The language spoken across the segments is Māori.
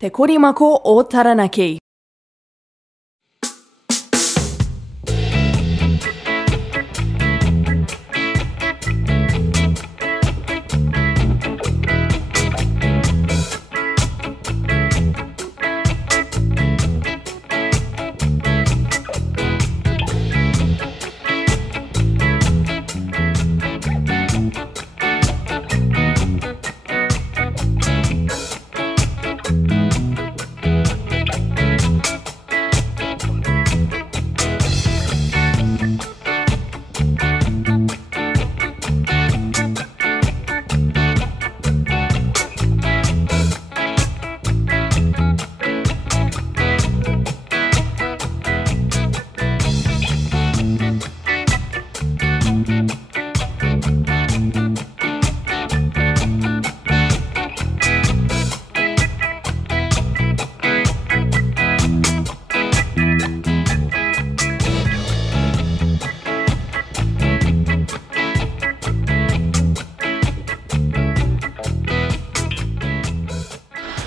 Te korimako o Taranaki.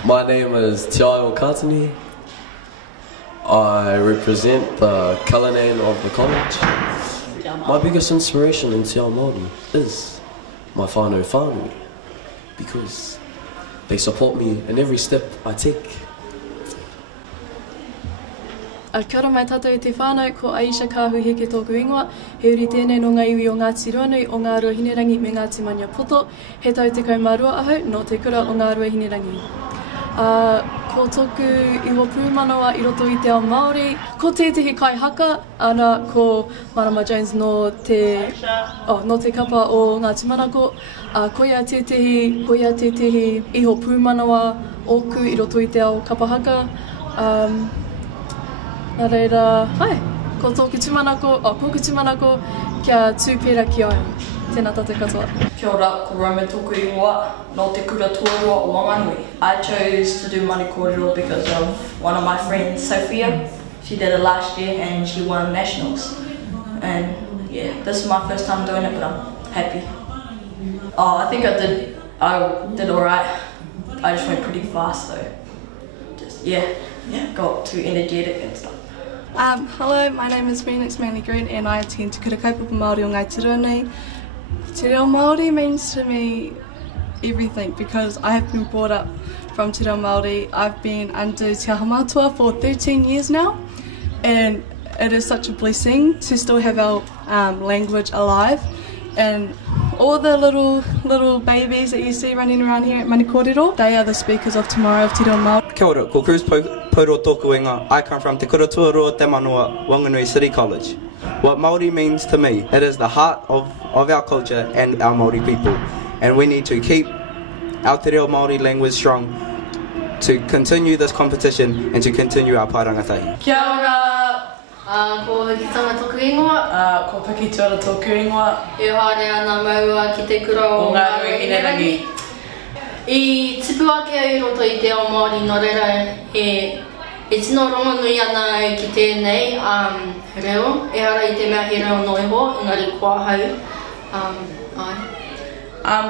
My name is Tiaio Katani. I represent the colour name of the college. My biggest inspiration in Te Ao Māori is my whānau whānui, because they support me in every step I take. Kia ora mai tātou I te whānau, ko Aisha Kāhu heke tōku ingoa. He uri tēnei no ngā iwi o Ngāti Ruanui o Ngā Rua Hinerangi me Ngāti Mania Poto. He tau te kaumārua ahau no te kura o Ngā Rua Hinerangi. Ko tōku iho pūmanawa I roto I te ao Māori. Ko tētahi kai haka, ana ko Marama Jones no te kapa o Ngāti Marako. Ko ia tētahi iho pūmanawa oku I roto I te ao kapa haka. Nā reira, ko tōku tūmanako, kia tūpera ki ai. Tēnā tātou katoa. Kia ora, ko Roman tōku ingoa, no te kura tuarua o Wanganui. I chose to do Manu Kōrero because of one of my friends, Sophia. She did it last year and she won nationals. And yeah, this is my first time doing it, but I'm happy. I think I did alright. I just went pretty fast though. Just, got too energetic and stuff. Hello, my name is Phoenix Manley Green and I attend Te Kura Kaupapa Māori o Ngāti Ruanui. Te Reo Māori means to me everything because I have been brought up from Te Reo Māori. I've been under Te Aha Mātua for 13 years now, and it is such a blessing to still have our language alive. And all the little babies that you see running around here at Manu Kōrero, they are the speakers of tomorrow of Te Reo Māori. Kia ora, ko Cruz Pauro tōku inga. I come from Te Kura Tuarua Te Manua, Wanganui City College. What Māori means to me, it is the heart of our culture and our Māori people. And we need to keep our Te Reo Māori language strong to continue this competition and to continue our pārangatahi. Kia ora, ko Hikitanga tōku ingoa. Ko Piki Tuara tōku ingoa. E haere ana maua ki te kura o Ngā Rua Hinerangi. I tipu ake au roto I te ao Māori no reira e tino rongonui ana ki tēnei reo. E hara I te mea he reo no iho, engari kua hau.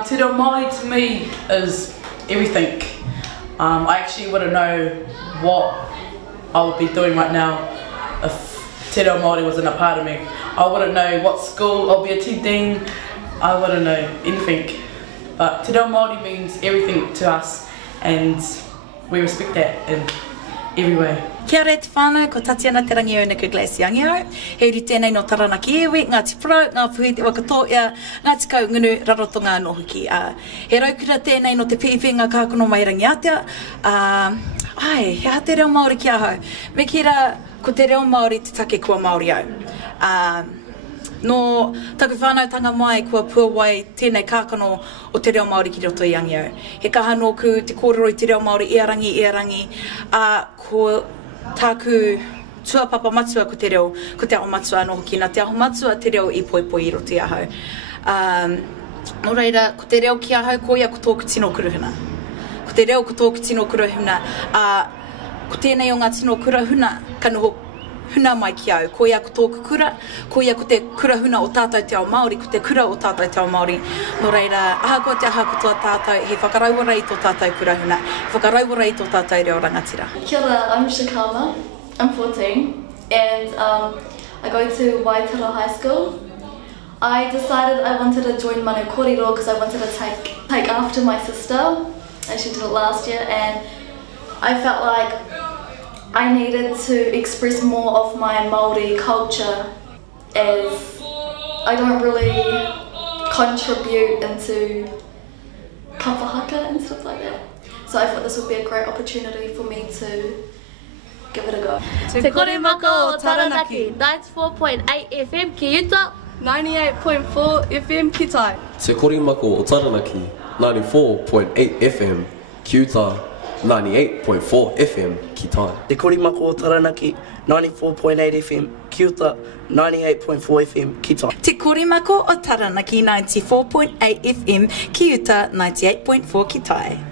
Te Reo Māori to me is everything. I actually wouldn't know what I would be doing right now if Te Reo Māori wasn't a part of me. I wouldn't know what school I'll be attending. I wouldn't know anything. But Te Reo Māori means everything to us, and we respect that in every way. Kia ora te whānau, ko Tatiana te rangi au Glace Angiau. He uri tēnei no Taranaki iwi, Ngāti Pro, Ngā Puhi te Wakatoia, Ngāti Kau Ngunu, Raroto Ngā Nohuki. He raukura tēnei no te whiwhi ngā kākono mai rangi atea. He ha te reo Māori ki ahau. Me kira, ko te reo Māori te take kua Māori au. No taku whānautanga mai kua puawai tēnei kākano o te reo Māori ki roto I Angiau. He kaha nōku te kōrero I te reo Māori earangi, ko tāku tuapapa matua ko te reo, ko te aho matua anō hoki, nā te aho matua te reo I poipoi I roto I ahau. No reira, ko te reo ki ahau, ko ia ko tōku tino kuruhuna. Ko te reo ko tōku tino kuruhuna, ko tēnei o ngā tino kuruhuna, ka noho huna mai ki au. Ko ia ko tōku kura, ko ia ko te kura huna o tātou te ao Māori, ko te kura o tātou te ao Māori. Nō reira, ahakoa te ahakotoa tātou, he whakarauara i tō tātou kura huna, whakarauara i tō tātou reo rangatira. Kia ora, I'm Shikama, I'm 14, and I go to Waitara High School. I decided I wanted to join Manu Kōrero because I wanted to take after my sister, and she did it last year, and I felt like I needed to express more of my Māori culture as I don't really contribute into kapahaka and stuff like that. So I thought this would be a great opportunity for me to give it a go. Te kore mako o Taranaki, 94.8 FM ki Utah, 98.4 FM ki Tai. Te kore mako o Taranaki, 94.8 FM ki Utah, 98.4 FM ki Tai. Te kore mako o Taranaki, 94.8 FM ki Utah, 98.4 FM ki Tai. Te kore mako o Taranaki, 94.8 FM ki Utah, 98.4 ki Tai.